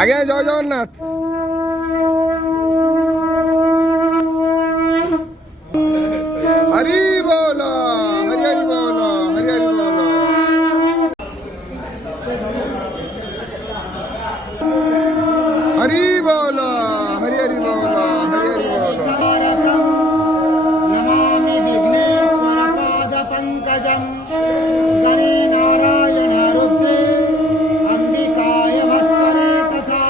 ଆଜ୍ଞା ଜୟ ଜଗନ୍ନାଥ। ହରି ବୋଲ ହରି ହରି ବୋଲ ହରି ହରି ବୋଲ। हरि बोल हरि हरि बोल हरि हरि बोल। नमामि विघ्नेश्वर पाद पंकजं गणे नारायण रुद्रे अंबिकाय भास्करे तथा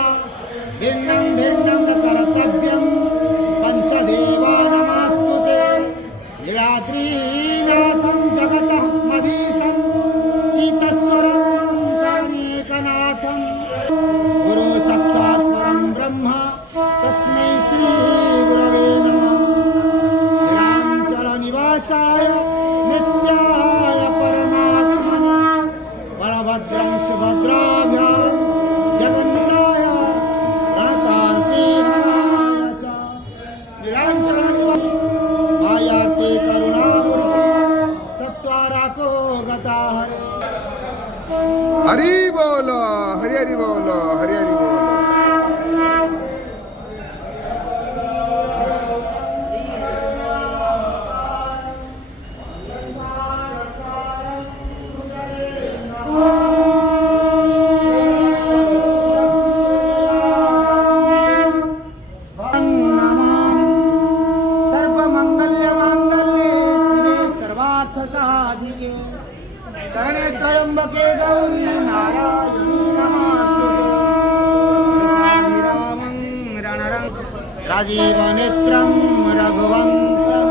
भिन्नं भिन्नं न कर्तव्यं पंचदेवा नमस्तुते नीलाद्रीनाथं जगतः मधीशं सीतस्वरं सानेकनाथं गुरु साक्षात् परं ब्रह्म तस्मै श्री गुरवे नमः। निवासाय नित्याय परमात्मने बलभद्रं सुभद्राभ्यां जगन्नाय प्रणतार्तिहराय च नीलाञ्चलनिवासाय मायार्ते करुणामूर्ते सत्वाराको गताहरे। हरि बोल हरि हरि बोल हरि हरि बोल। साधिके शरणे त्र्यंबके गौरी नारायणी नमस्तुते रामं रणरं राजीवनेत्रं रघुवंशं